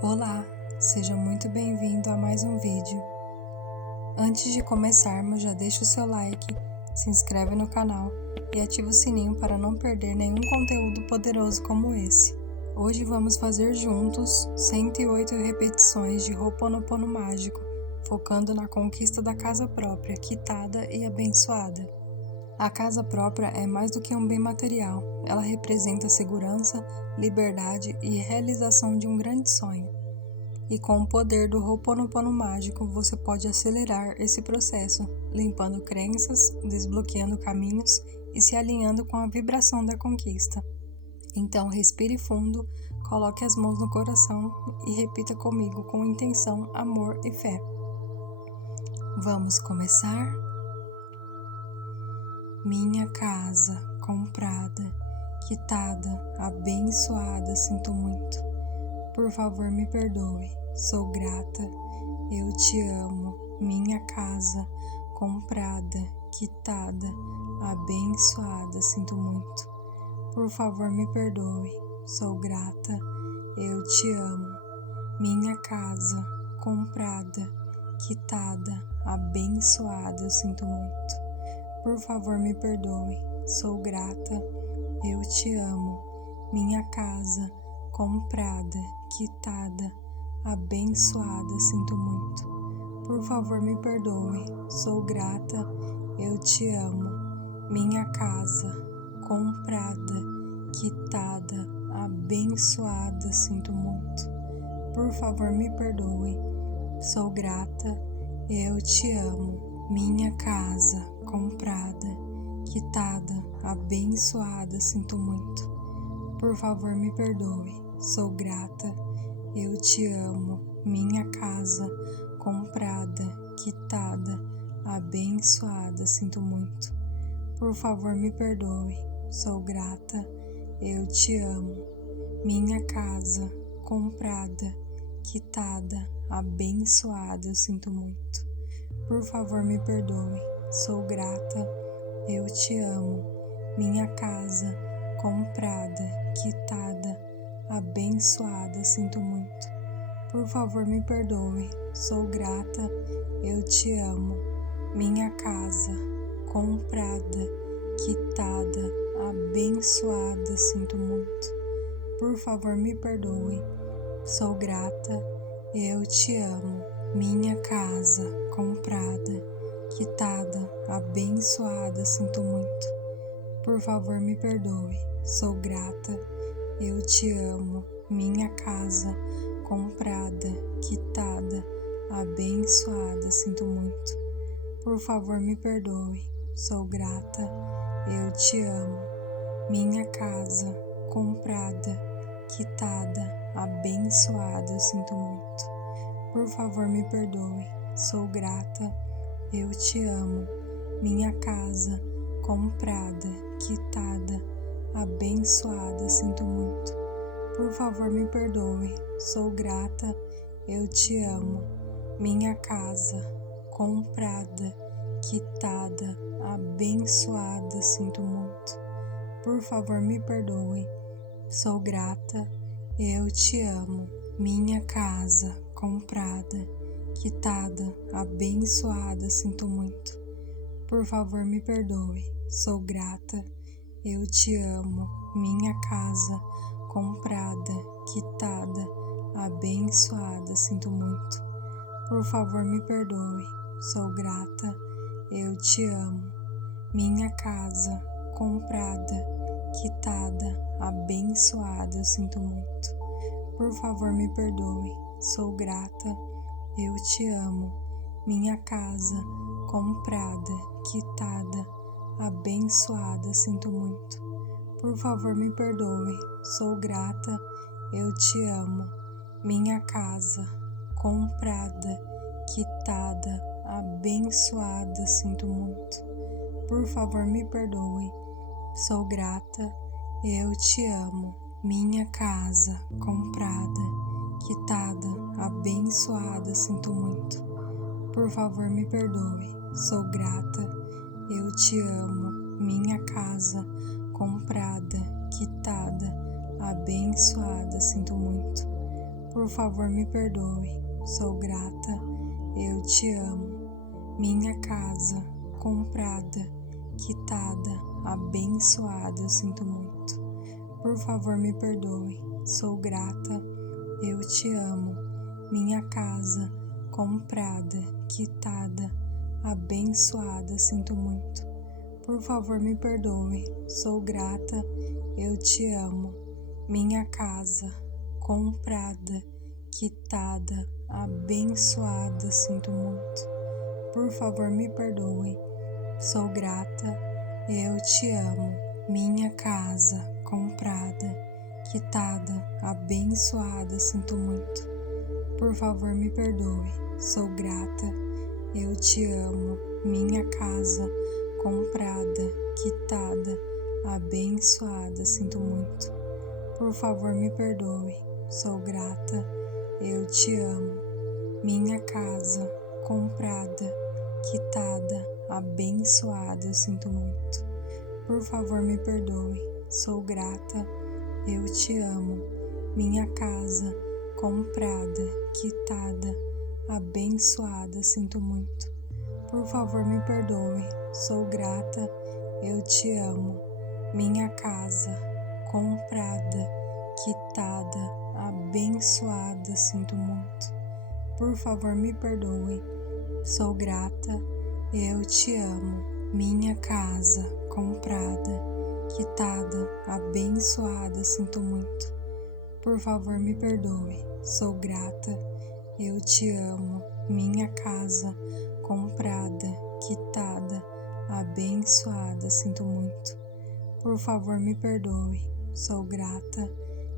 Olá, seja muito bem-vindo a mais um vídeo. Antes de começarmos, já deixa o seu like, se inscreve no canal e ativa o sininho para não perder nenhum conteúdo poderoso como esse. Hoje vamos fazer juntos 108 repetições de Ho'oponopono mágico, focando na conquista da casa própria, quitada e abençoada. A casa própria é mais do que um bem material, ela representa segurança, liberdade e realização de um grande sonho. E com o poder do Ho'oponopono mágico, você pode acelerar esse processo, limpando crenças, desbloqueando caminhos e se alinhando com a vibração da conquista. Então, respire fundo, coloque as mãos no coração e repita comigo com intenção, amor e fé. Vamos começar? Minha casa comprada, quitada, abençoada, sinto muito. Por favor, me perdoe, sou grata, eu te amo. Minha casa comprada, quitada, abençoada, sinto muito. Por favor, me perdoe, sou grata, eu te amo. Minha casa comprada, quitada, abençoada, eu sinto muito. Por favor, me perdoe, sou grata, eu te amo. Minha casa comprada, quitada, abençoada, sinto muito. Por favor, me perdoe, sou grata, eu te amo. Minha casa comprada, quitada, abençoada, sinto muito. Por favor, me perdoe, sou grata, eu te amo. Minha casa comprada, quitada, abençoada, sinto muito. Por favor, me perdoe, sou grata, eu te amo. Minha casa comprada, quitada, abençoada, sinto muito. Por favor, me perdoe, sou grata, eu te amo. Minha casa comprada, quitada, abençoada, eu sinto muito. Por favor, me perdoe, sou grata, eu te amo. Minha casa comprada, quitada, abençoada, sinto muito. Por favor, me perdoe, sou grata, eu te amo. Minha casa comprada, quitada, abençoada, sinto muito. Por favor, me perdoe, sou grata, eu te amo. Minha casa comprada, quitada, abençoada, sinto muito. Por favor, me perdoe, sou grata, eu te amo. Minha casa comprada, quitada, abençoada, sinto muito. Por favor, me perdoe, sou grata, eu te amo. Minha casa comprada, quitada, abençoada, eu sinto muito. Por favor, me perdoe, sou grata, eu te amo. Minha casa comprada, quitada, abençoada, sinto muito. Por favor, me perdoe, sou grata, eu te amo. Minha casa comprada, quitada, abençoada, sinto muito. Por favor, me perdoe, sou grata, eu te amo. Minha casa comprada, quitada, abençoada, sinto muito. Por favor, me perdoe, sou grata, eu te amo. Minha casa comprada, quitada, abençoada, sinto muito. Por favor, me perdoe, sou grata, eu te amo. Minha casa comprada, quitada, abençoada, sinto muito. Por favor, me perdoe, sou grata, eu te amo. Minha casa comprada, quitada, abençoada, sinto muito. Por favor, me perdoe, sou grata, eu te amo. Minha casa comprada, quitada, abençoada, sinto muito. Por favor, me perdoe, sou grata, eu te amo. Minha casa comprada, quitada, abençoada, sinto muito. Por favor, me perdoe, sou grata, eu te amo. Minha casa comprada, quitada, abençoada, sinto muito. Por favor, me perdoe. Sou grata. Eu te amo. Minha casa comprada, quitada, abençoada. Eu sinto muito. Por favor, me perdoe. Sou grata. Eu te amo. Minha casa comprada, quitada, abençoada. Sinto muito. Por favor, me perdoe. Sou grata. Eu te amo. Minha casa comprada, quitada, abençoada. Sinto muito. Por favor, me perdoe. Sou grata. Eu te amo. Minha casa comprada, quitada, abençoada. Sinto muito. Por favor, me perdoe. Sou grata. Eu te amo. Minha casa comprada, quitada, abençoada. Sinto muito. Por favor, me perdoe. Sou grata. Eu te amo. Minha casa comprada, quitada, abençoada. Eu sinto muito. Por favor, me perdoe. Sou grata. Eu te amo. Minha casa comprada, quitada, abençoada. Sinto muito. Por favor, me perdoe. Sou grata. Eu te amo. Minha casa comprada, quitada, abençoada. Sinto muito. Por favor, me perdoe. Sou grata. Eu te amo. Minha casa comprada, quitada, abençoada. Sinto muito. Por favor, me perdoe. Sou grata. Eu te amo. Minha casa comprada, quitada, abençoada. Sinto muito. Por favor, me perdoe. Sou grata.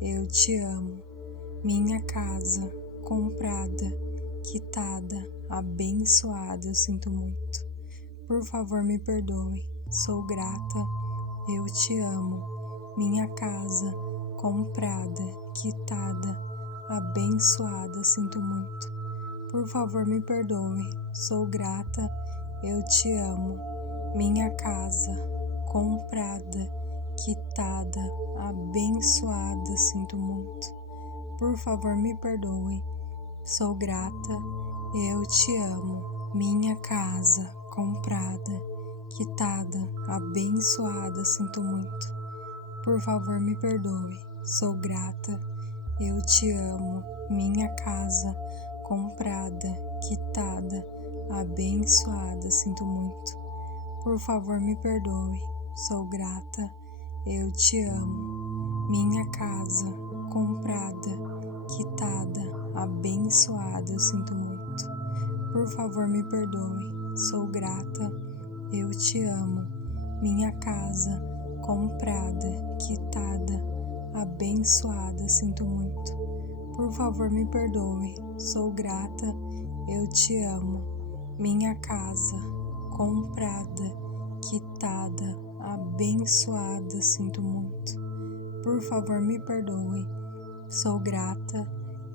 Eu te amo. Minha casa comprada, quitada, abençoada. Eu sinto muito. Por favor, me perdoe. Sou grata. Eu te amo. Minha casa comprada, quitada, abençoada. Sinto muito. Por favor, me perdoe. Sou grata. Eu te amo. Minha casa comprada, quitada, abençoada. Sinto muito. Por favor, me perdoe. Sou grata. Eu te amo. Minha casa comprada, quitada, abençoada. Sinto muito. Por favor, me perdoe. Sou grata. Eu te amo. Minha casa comprada, quitada, abençoada. Sinto muito. Por favor, me perdoe. Sou grata. Eu te amo. Minha casa comprada, quitada, abençoada. Eu sinto muito. Por favor, me perdoe. Sou grata. Eu te amo. Minha casa comprada, quitada, abençoada. Sinto muito. Por favor, me perdoe. Sou grata. Eu te amo. Minha casa comprada, quitada, abençoada. Sinto muito. Por favor, me perdoe. Sou grata.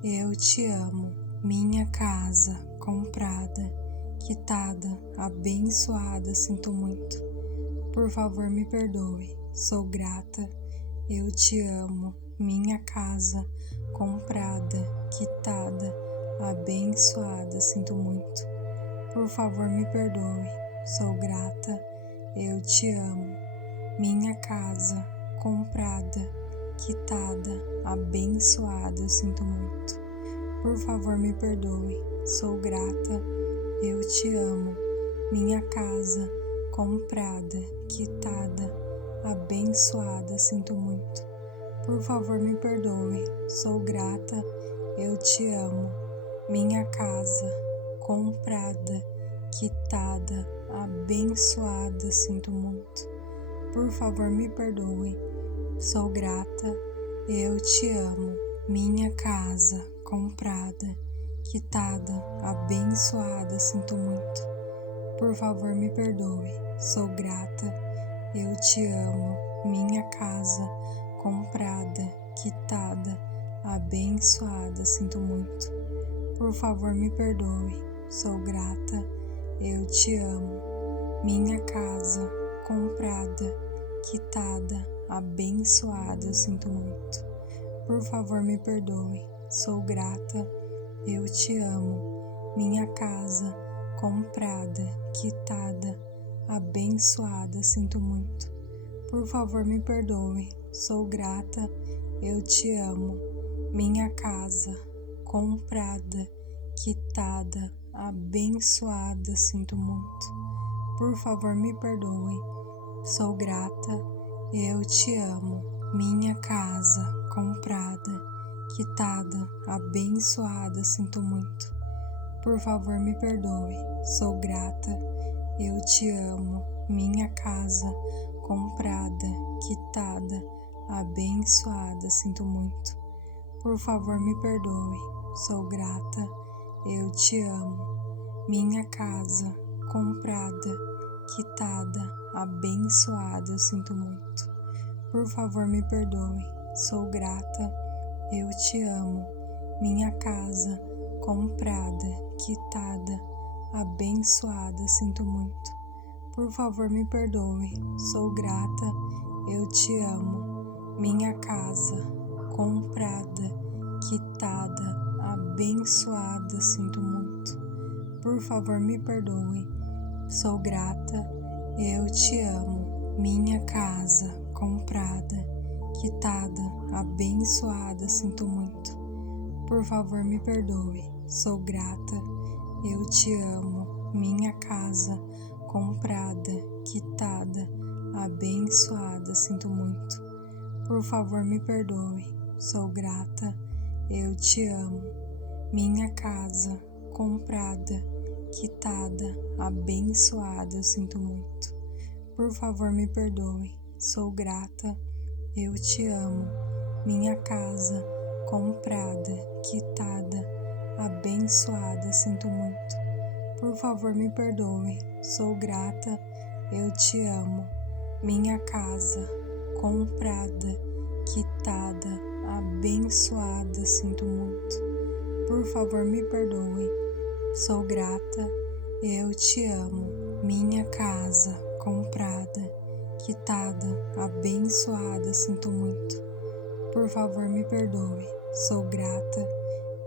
Eu te amo. Minha casa comprada, quitada, abençoada. Sinto muito. Por favor, me perdoe. Sou grata. Eu te amo. Minha casa comprada, quitada, abençoada. Sinto muito. Por favor, me perdoe. Sou grata. Eu te amo. Minha casa comprada, quitada, abençoada. Eu sinto muito. Por favor, me perdoe. Sou grata. Eu te amo. Minha casa comprada, quitada, abençoada. Sinto muito. Por favor, me perdoe. Sou grata. Eu te amo. Minha casa comprada, quitada, abençoada. Sinto muito. Por favor, me perdoe. Sou grata. Eu te amo. Minha casa comprada, quitada, abençoada. Sinto muito. Por favor, me perdoe. Sou grata. Eu te amo. Minha casa comprada, quitada, abençoada. Sinto muito. Por favor, me perdoe. Sou grata. Eu te amo. Minha casa comprada, quitada, abençoada. Eu sinto muito. Por favor, me perdoe. sou grata, eu te amo. Minha casa, comprada, quitada, abençoada, sinto muito. Por favor, me perdoe, sou grata, eu te amo. Minha casa, comprada, quitada, abençoada, sinto muito. Por favor, me perdoe, sou grata, eu te amo. Minha casa, comprada, quitada, abençoada, sinto muito. Por favor, me perdoe, sou grata, eu te amo. Minha casa, comprada, quitada, abençoada, sinto muito. Por favor, me perdoe, sou grata, eu te amo. Minha casa, comprada, quitada, abençoada, sinto muito. Por favor, me perdoe, sou grata, eu te amo. Minha casa, comprada, quitada, abençoada, sinto muito. Por favor, me perdoe, sou grata, eu te amo. Minha casa, comprada, quitada, abençoada, sinto muito. Por favor, me perdoe, sou grata, eu te amo. Minha casa, comprada, quitada, abençoada, sinto muito. Por favor, me perdoe, sou grata, eu te amo. Minha casa, comprada, quitada, abençoada, sinto muito. Por favor, me perdoe, sou grata, eu te amo. Minha casa, comprada, quitada, abençoada, sinto muito. Por favor, me perdoe, sou grata, eu te amo. Minha casa, comprada, quitada, abençoada, sinto muito. Por favor, me perdoe, sou grata, eu te amo. Minha casa, comprada, quitada, abençoada, sinto muito. Por favor, me perdoe, sou grata, eu te amo. Minha casa, comprada, quitada, abençoada, sinto muito. Por favor, me perdoe, sou grata,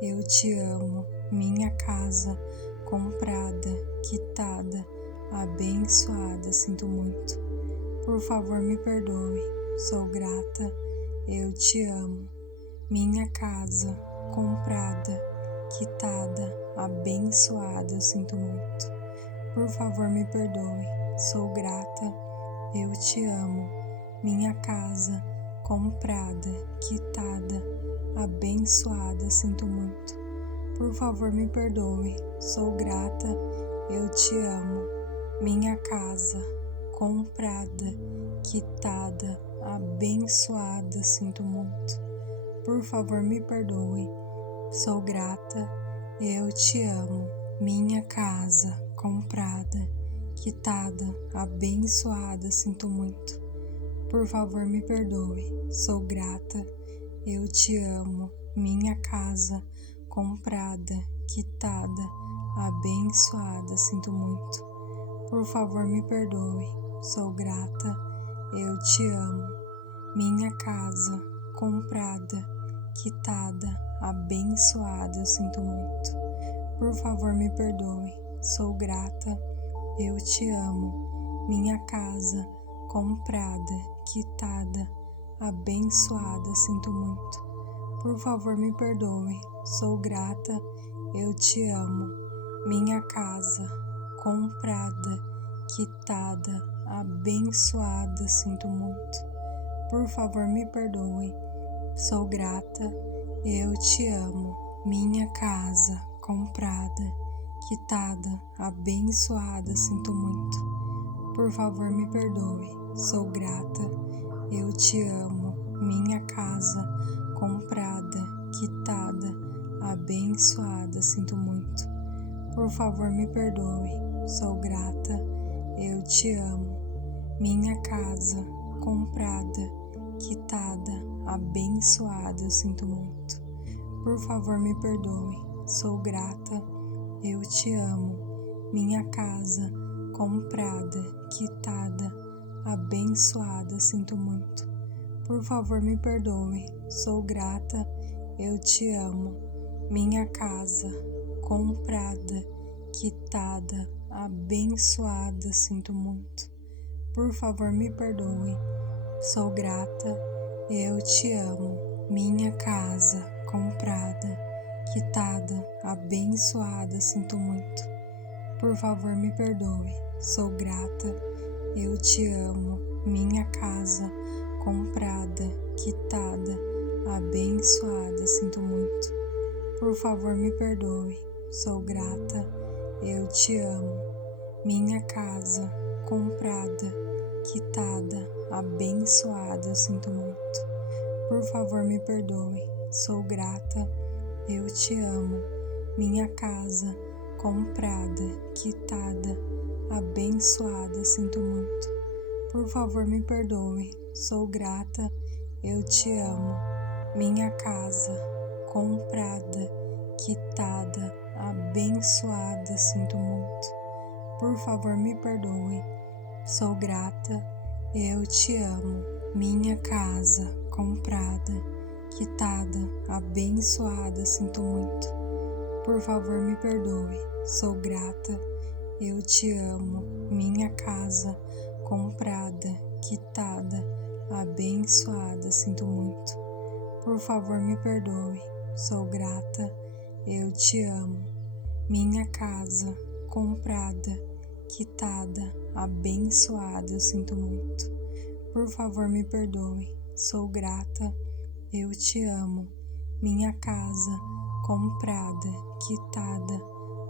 eu te amo. Minha casa, comprada, quitada, abençoada, sinto muito. Por favor, me perdoe, sou grata, eu te amo. Minha casa, comprada, quitada, abençoada, sinto muito. Por favor, me perdoe, sou grata, eu te amo. Minha casa, comprada, quitada, abençoada, sinto muito. Por favor, me perdoe, sou grata, eu te amo. Minha casa, comprada, quitada, abençoada, sinto muito. Por favor, me perdoe, sou grata, eu te amo. Minha casa, comprada, quitada, abençoada, sinto muito. Por favor, me perdoe, sou grata, eu te amo. Minha casa, comprada, quitada, abençoada, sinto muito. Por favor, me perdoe, sou grata, eu te amo. Minha casa, comprada, quitada, abençoada, sinto muito. Por favor, me perdoe, sou grata, eu te amo. Minha casa, comprada, quitada, abençoada, sinto muito. Por favor, me perdoe, sou grata, eu te amo. Minha casa, comprada, quitada, abençoada, sinto muito. Por favor, me perdoe, sou grata, eu te amo. Minha casa, comprada, quitada, abençoada, sinto muito. Por favor, me perdoe, sou grata, eu te amo. Minha casa, comprada, quitada, abençoada, sinto muito. Por favor, me perdoe, sou grata, eu te amo. Minha casa, comprada, quitada, abençoada, sinto muito. Por favor, me perdoe, sou grata, eu te amo. Minha casa, comprada, quitada, abençoada, sinto muito. Por favor, me perdoe, sou grata, eu te amo. Minha casa, comprada, quitada, abençoada, sinto muito. Por favor, me perdoe. Sou grata, eu te amo. Minha casa, comprada, quitada, abençoada, sinto muito. Por favor, me perdoe. Sou grata, eu te amo. Minha casa, comprada, quitada, abençoada, sinto muito. Por favor, me perdoe. Sou grata, eu te amo. Minha casa, comprada, quitada, abençoada, sinto muito. Por favor, me perdoe. Sou grata, eu te amo. Minha casa, comprada, quitada, abençoada, sinto muito. Por favor, me perdoe. Sou grata, eu te amo. Minha casa, comprada, quitada, abençoada, sinto muito. Por favor, me perdoe. Sou grata, eu te amo. Minha casa, comprada, quitada, abençoada, sinto muito. Por favor, me perdoe. Sou grata, eu te amo. Minha casa, comprada, quitada, abençoada, sinto muito. Por favor, me perdoe. Sou grata, eu te amo. Minha casa, comprada, quitada, abençoada, sinto muito. Por favor, me perdoe. Sou grata, eu te amo. Minha casa, comprada, quitada,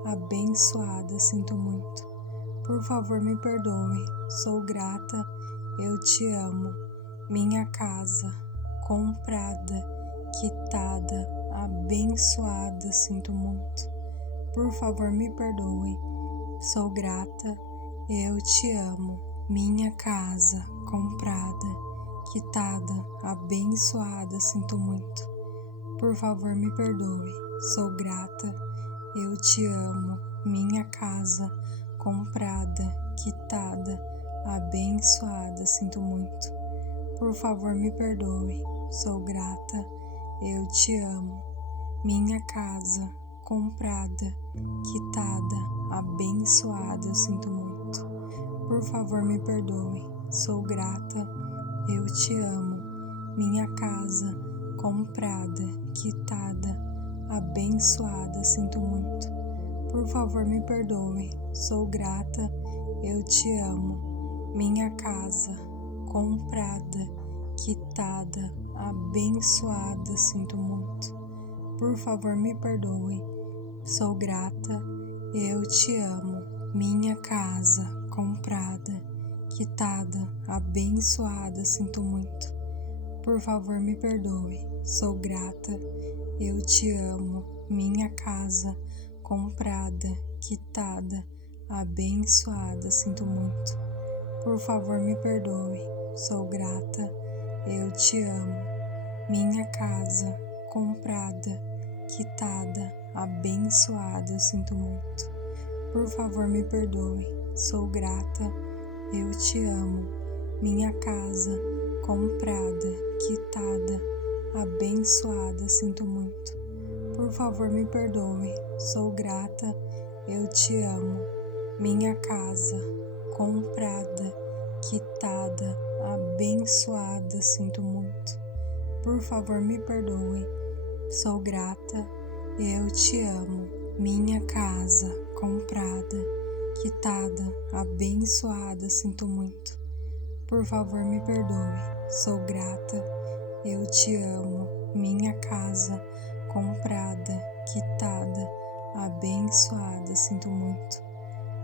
abençoada, sinto muito. Por favor, me perdoe. Sou grata, eu te amo. Minha casa, comprada, quitada, abençoada, sinto muito. Por favor, me perdoe. Sou grata, eu te amo. Minha casa, comprada, quitada, abençoada, sinto muito. Por favor, me perdoe. Sou grata, eu te amo. Minha casa, comprada, quitada, abençoada, sinto muito. Por favor, me perdoe. Sou grata, eu te amo. Minha casa, comprada, quitada, abençoada, sinto muito. Por favor, me perdoe. Sou grata, eu te amo. Minha casa, comprada, quitada, abençoada, sinto muito. Por favor, me perdoe. Sou grata, eu te amo. Minha casa, comprada, quitada, abençoada, sinto muito. Por favor, me perdoe. Sou grata, eu te amo. Minha casa, comprada, quitada, abençoada, sinto muito. Por favor, me perdoe. Sou grata, eu te amo. Minha casa, comprada, quitada, abençoada, sinto muito. Por favor, me perdoe. Sou grata, eu te amo. Minha casa, comprada, quitada, abençoada, sinto muito. Por favor, me perdoe. Sou grata, eu te amo. Minha casa, comprada, quitada, abençoada, sinto muito. Por favor, me perdoe. Sou grata, eu te amo. Minha casa, comprada, quitada, abençoada, sinto muito. Por favor, me perdoe. Sou grata, eu te amo. Minha casa, comprada, quitada, abençoada, sinto muito. Por favor, me perdoe. Sou grata, eu te amo. Minha casa, comprada, quitada, abençoada, sinto muito.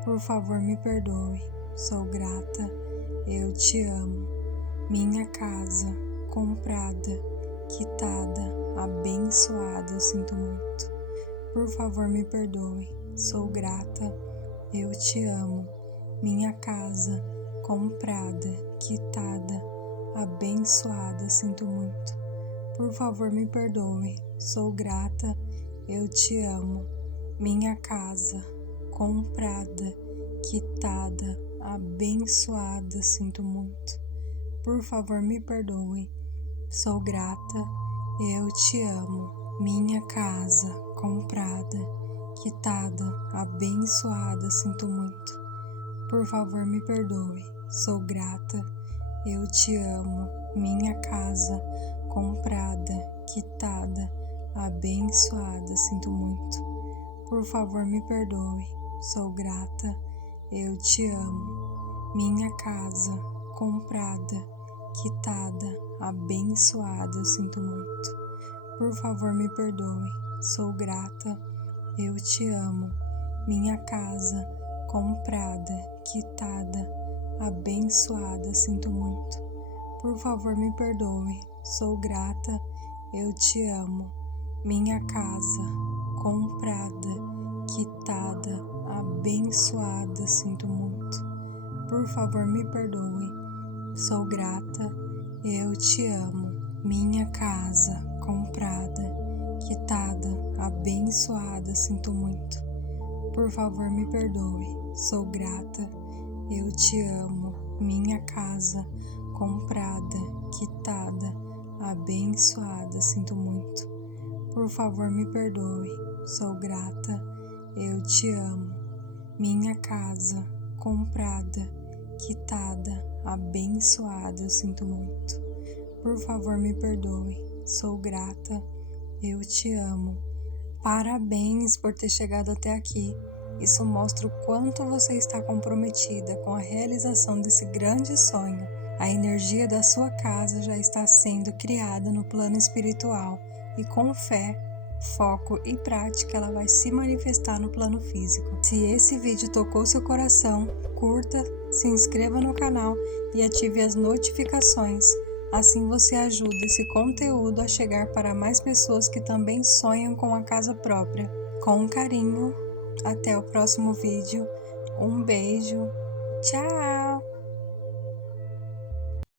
Por favor, me perdoe. Sou grata, eu te amo. Minha casa, comprada, quitada, abençoada, sinto muito. Por favor, me perdoe. Sou grata, eu te amo. Minha casa, comprada, quitada, abençoada, sinto muito. Por favor, me perdoe. Sou grata, eu te amo. Minha casa, comprada, quitada, abençoada, sinto muito. Por favor, me perdoe. Sou grata, eu te amo. minha casa comprada, quitada, abençoada, sinto muito. Por favor, me perdoe, sou grata, eu te amo, minha casa comprada, quitada, abençoada, sinto muito. Por favor, me perdoe, sou grata, eu te amo, minha casa comprada, quitada, abençoada, sinto muito. Por favor, me perdoe, sou grata, eu te amo, minha casa comprada, quitada, abençoada, sinto muito. Por favor, me perdoe, sou grata, eu te amo, minha casa comprada, quitada, abençoada, sinto muito. Por favor, me perdoe, sou grata, eu te amo, minha casa comprada, quitada, abençoada, sinto muito. Por favor, me perdoe, sou grata, eu te amo, minha casa comprada, quitada, abençoada, sinto muito. Por favor, me perdoe, sou grata, eu te amo, minha casa comprada, quitada, abençoada, eu sinto muito. Por favor, me perdoe, sou grata, eu te amo. Parabéns por ter chegado até aqui. Isso mostra o quanto você está comprometida com a realização desse grande sonho. A energia da sua casa já está sendo criada no plano espiritual e com fé, foco e prática ela vai se manifestar no plano físico. Se esse vídeo tocou seu coração, curta, se inscreva no canal e ative as notificações. Assim você ajuda esse conteúdo a chegar para mais pessoas que também sonham com a casa própria. Com carinho, até o próximo vídeo. Um beijo. Tchau!